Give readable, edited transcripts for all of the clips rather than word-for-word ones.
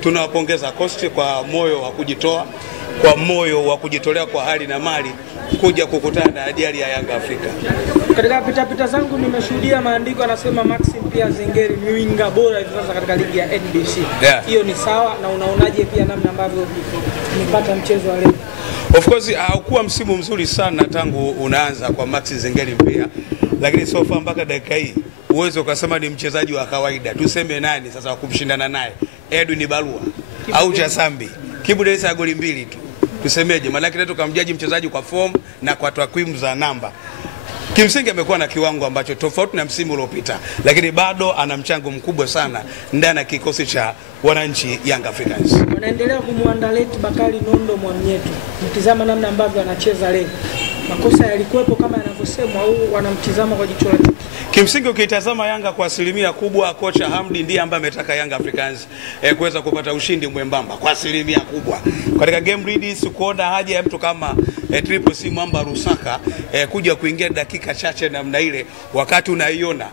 Tunawapongeza Coast kwa moyo wa kujitoa, kwa moyo wa kujitolea kwa hali na mali kuja kukutana na ajali ya Yanga Afrika. Katika pita zangu nimeshuhudia maandiko yanasema Maxim pia Zengeri ni winga bora hivi sasa katika ligi ya NBC. Hiyo ni sawa, na unaonaje pia namna ambavyo nimepata mchezo wa leo? Of course haukuwa msimu mzuri sana tangu unaanza kwa Maxim Zengeri pia, lakini so far mpaka dakika hii uwezo ukasema ni mchezaji wa kawaida. Tuseme nani sasa wa kumshindana naye? Edwin Barua au Chasambi. Kibu Deisa goli 2 tu. Tusemeje? Maana yake tukamjaji mchezaji kwa form na kwa takwimu za namba. Kimsingi amekuwa na kiwango ambacho tofauti na msimu uliopita, lakini bado ana mchango mkubwa sana ndani ya kikosi cha wananchi Young Africans. Wanaendelea kumuandaleti Bakari Nondo Mwamnyeto. Mtizama namna ambavyo anacheza leo. Makosa yalikuwepo kama yanavyosemwa au wanamtizama kwa jicho la chuki? Kimsingi ukitazama Yanga kwa asilimia kubwa, kocha Hamdi ndiye ambaye ametaka Young Africans kuweza kupata ushindi mwembamba kwa asilimia kubwa. Katika game readings kuona haja ya mtu kama Triple C Mwamba Rusaka kuja kuingia dakika chache namna ile, wakati unaiona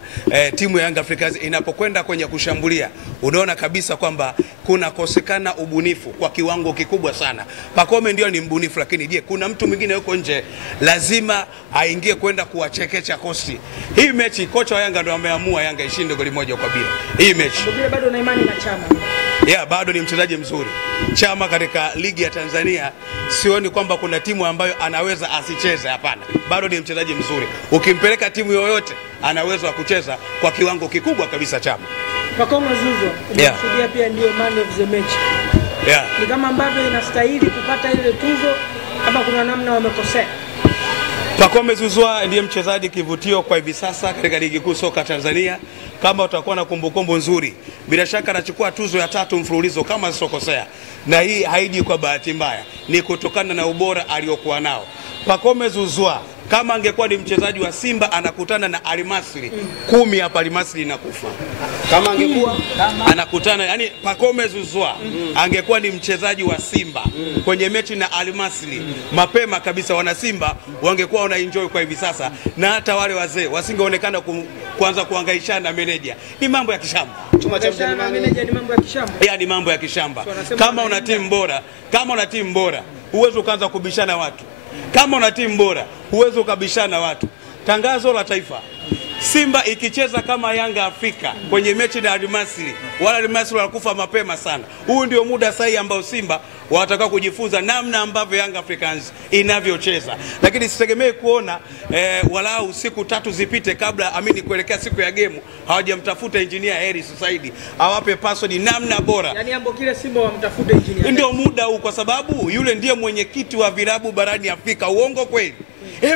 timu ya Young Africans inapokwenda kwenye kushambulia, unaona kabisa kwamba kuna kosekana ubunifu kwa kiwango kikubwa sana. Pacome ndio ni mbunifu, lakini je, kuna mtu mwingine yuko nje lazima aingie kwenda kuwachekecha Coast. Hii mechi kocha wa Yanga ndio ameamua Yanga ishinde goli 1-0. Hii mechi bado na imani na Chama. Bado ni mchezaji mzuri. Chama katika ligi ya Tanzania sioni kwamba kuna timu ambayo anaweza asicheze, hapana. Bado ni mchezaji mzuri. Ukimpeleka timu yoyote anaweza kucheza kwa kiwango kikubwa kabisa Chama. Pacome Zouzoua umeshuhudia pia ndio man of the match. Ni kama ambavyo inastahili kupata ile tuzo ama kuna namna wamekosea? Pacome Zouzoua ndiye mchezaji kivutio kwa hivi sasa katika ligi kuu soka Tanzania. Kama utakuwa na kumbukumbu nzuri, bila shaka anachukua tuzo ya 3 mfululizo kama sitokosea. Na hii haiji kwa bahati mbaya, ni kutokana na ubora aliokuwa nao. Pacome Zouzoua kama angekuwa ni mchezaji wa Simba anakutana na Al Masry 10 hapa Al Masry inakufa. Kama angekuwa anakutana, yani Pacome Zouzoua angekuwa ni mchezaji wa Simba kwenye mechi na Al Masry, mapema kabisa wana Simba wangekuwa wanaenjoy kwa hivi sasa, na hata wale wazee wasingeonekana kuanza kuhangaishana na meneja. Ni mambo ya kishamba. Chuma cha meneja ni mambo ya kishamba. Ni mambo ya kishamba. Kama una timu bora, uwezo ukaanza kubishana watu. Kama una timu bora, huwezi ukabishana watu. Tangazo la taifa. Simba ikicheza kama Yanga Afrika kwenye mechi na Al Masry, wala Al Masry wanakufa mapema sana. Huu ndio muda sahihi ambao Simba watataka kujifunza namna ambavyo Young Africans inavyocheza. Lakini sitegemee kuona walau siku 3 zipite kabla kuelekea siku ya game hawajamtafuta engineer Harris Saidi awape password namna bora. Yaani ambo kile Simba wamtafute engineer. Ndio muda huu, kwa sababu yule ndiye mwenyekiti wa vilabu barani Afrika. Uongo kweli?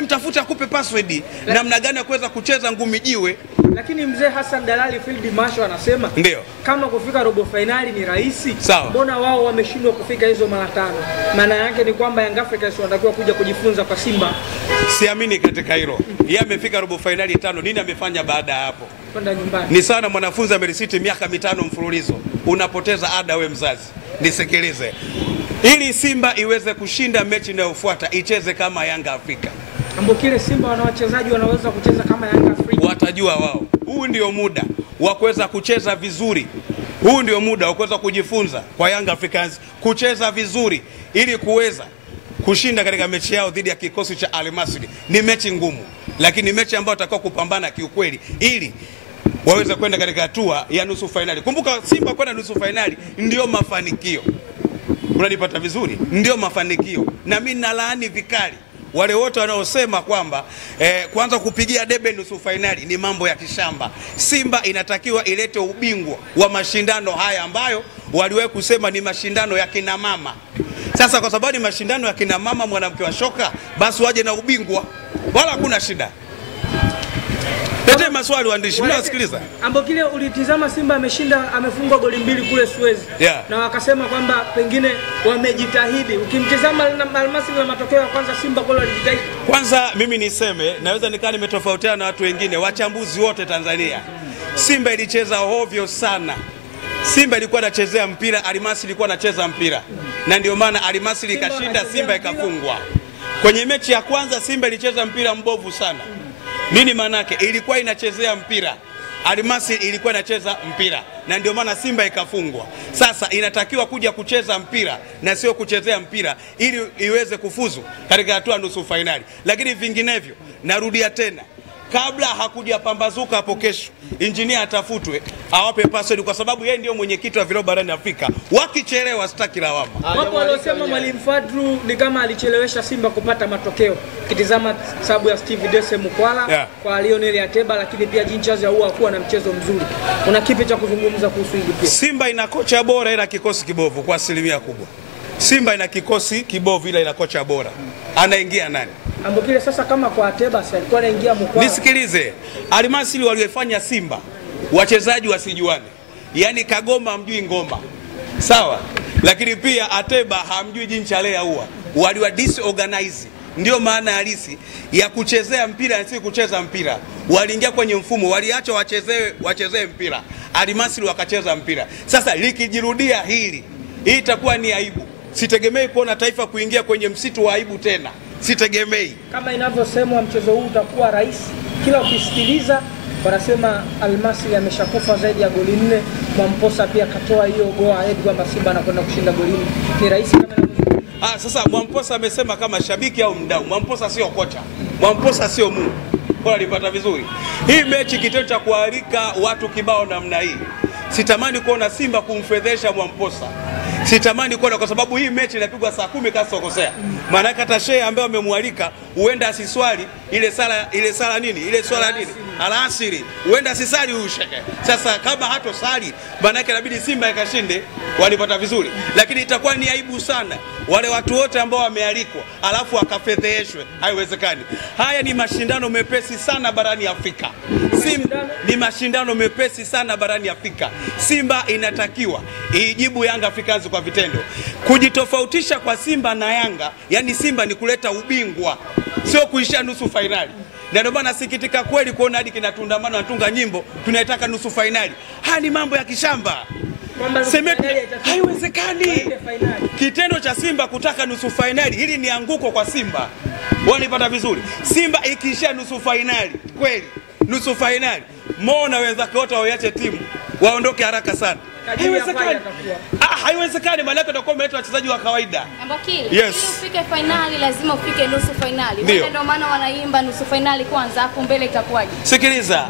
Mtafuta akupe password namna gani ya kuweza kucheza ngumi jiwe. Lakini mzee Hassan Dalali Field Marshal anasema ndio kama kufika robo finali ni rahisi, mbona wao wameshindwa kufika hizo mara 5? Maana yake ni kwamba Young Africans wanatakiwa kuja kujifunza kwa Simba. Siamini katika hilo. Yeye amefika robo finali 5, nini amefanya baada ya hapo? Kwenda nyumbani. Ni sana mwanafunzi amerisiti miaka 5 mfululizo. Unapoteza ada wewe mzazi. Nisikilize. Ili Simba iweze kushinda mechi inayofuata, icheze kama Yanga Afrika. Ambo kile Simba wana wachezaji wanaweza kucheza kama Yanga Afrika. Watajua wao. Huu ndio muda wa kuweza kucheza vizuri. Huu ndio muda wa kuweza kujifunza kwa Young Africans kucheza vizuri ili kuweza kushinda katika mechi yao dhidi ya kikosi cha Al Masry. Ni mechi ngumu, lakini mechi ambayo watakao kupambana kiukweli ili waweze kwenda katika hatua ya nusu finali. Kumbuka Simba kwenda nusu finali ndio mafanikio. Unanipata vizuri? Ndio mafanikio. Na mimi nalaani vikali wale wote wanaosema kwamba kwanza kupigia debe nusu finali ni mambo ya kishamba. Simba inatakiwa ilete ubingwa wa mashindano haya ambayo waliwahi kusema ni mashindano ya kina mama. Sasa kwa sababu ni mashindano ya kina mama, mwanamke wa shoka, basi waje na ubingwa. Wala hakuna shida. Lete maswali waandishi, mnasikiliza. Ambo kile ulitizama Simba amefungwa goli 2 kule Suez. Na wakasema kwamba pengine wamejitahidi. Ukimtizama Al Masry na matokeo ya kwanza Simba kule walijitahidi. Kwanza mimi niseme, naweza nikaa nimetofautiana na watu wengine, wachambuzi wote Tanzania. Simba ilicheza hovyo sana. Simba ilikuwa inachezea mpira, Al Masry ilikuwa inacheza mpira. Na ndio maana Al Masry ikashinda, Simba ikafungwa. Kwenye mechi ya kwanza Simba ilicheza mpira mbovu sana. Nini maana yake? Ilikuwa inachezea mpira. Almasi ilikuwa inacheza mpira na ndio maana Simba ikafungwa. Sasa inatakiwa kuja kucheza mpira na sio kuchezea mpira ili iweze kufuzu katika hatua nusu finali. Lakini vinginevyo, narudia tena, kabla hakuja pambazuka hapo kesho, injinia atafutwe awape password, kwa sababu yeye ndio mwenyekiti wa vilabu barani Afrika. Wakichelewa sitaki lawama. Wapo waliosema Mwalimu Fadru ni kama alichelewesha Simba kupata matokeo. Kitizama sababu ya Steve Dese Mukwala kwa Lionel Ateba, lakini pia Jinchazi huwa kuwa na mchezo mzuri. Una kipi cha kuzungumza kuhusu hili pia? Simba ina kocha bora ila kikosi kibovu kwa asilimia kubwa. Simba ina kikosi kibovu ila ina kocha bora. Anaingia nani? Ambokile sasa kama kwa Ateba sasa alikuwa anaingia Mukwala. Nisikilize. Almasi waliofanya Simba wachezaji wasijuane. Yaani Kagoma hamjui ngoma. Sawa? Lakini pia Ateba hamjui Jinchale huwa. Waliwa disorganize. Ndio maana halisi ya kuchezea mpira na si kucheza mpira. Waliingia kwenye mfumo, waliacha wachezee mpira. Almasi wakacheza mpira. Sasa likijirudia hii itakuwa ni aibu. Sitegemei kuona taifa kuingia kwenye msitu wa aibu tena. Sitegemei. Kama inavyosemwa mchezo huu utakuwa rahisi. Kila ukisikiliza wanasema Almasi ameshakufa zaidi ya goli 4. Mwamposa pia katoa hiyo go ahead kwamba Simba anakwenda kushinda goli 4. Ni rahisi kama inavyosemwa. Sasa Mwamposa amesema kama shabiki au mdau. Mwamposa sio kocha. Mwamposa sio Mungu. Kwa alipata vizuri. Hii mechi kitendo cha kualika watu kibao namna hii. Sitamani kuona Simba kumfedhesha Mwamposa. Sitamani kuona, kwa sababu hii mechi inapigwa saa 10 kasi kukosea. Maana hata shehe ambaye amemwalika huenda asiswali ile sala nini? Ile swala nini? Alasiri. Huenda asisali huyu shehe. Sasa kama hatosali, maana yake inabidi Simba ikashinde, walipata vizuri. Lakini itakuwa ni aibu sana wale watu wote ambao wamealikwa alafu akafedheshwe. Haiwezekani. Haya ni mashindano mepesi sana barani Afrika. Simba ni mashindano mepesi sana barani Afrika. Simba inatakiwa ijibu Yanga Africans kwa vitendo. Kujitofautisha kwa Simba na Yanga, yani Simba ni kuleta ubingwa, sio kuishia nusu finali. Na ndio maana sikitika kweli kuona hadi kinatundamana natunga nyimbo tunaitaka nusu finali. Haya ni mambo ya kishamba. Haiwezekani. Kitendo cha Simba kutaka nusu finali, hili ni anguko kwa Simba. Wanipata vizuri. Simba ikiishia nusu finali, kweli nusu finali, Mo na wenzake wote waache timu waondoke haraka sana. Haiwezekani. Haiwezekani, maana yake utakuwa umeleta wachezaji wa kawaida. Ambokile, ili ufike finali lazima ufike nusu finali. Ndio maana wanaimba nusu finali kwanza, hapo mbele itakuwaje? Sikiliza.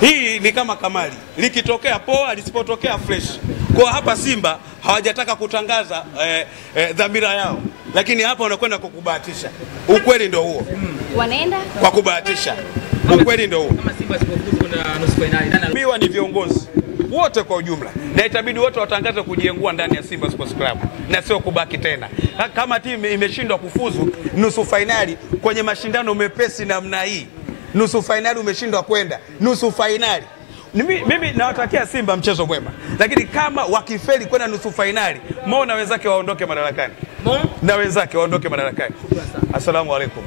Hii ni kama kamari. Likitokea poa, lisipotokea fresh. Kwa hapa Simba hawajataka kutangaza dhamira yao. Lakini hapa wanakwenda kukubahatisha. Ukweli ndio huo. Wanaenda kwa kubahatisha. Ukweli ndio huo. Kama Simba sipofuzu kwenda nusu finali, miwa ni viongozi wote kwa ujumla. Na itabidi wote watangaze kujiengua ndani ya Simba Sports Club na sio kubaki tena. Kama timu imeshindwa kufuzu nusu finali kwenye mashindano mepesi namna hii, nusu finali umeshindwa kwenda nusu finali, mimi nawatakia Simba mchezo mwema. Lakini kama wakifeli kwenda nusu finali, Mo na wenzake waondoke madarakani. Na wenzake waondoke madarakani. Asalamu alaykum.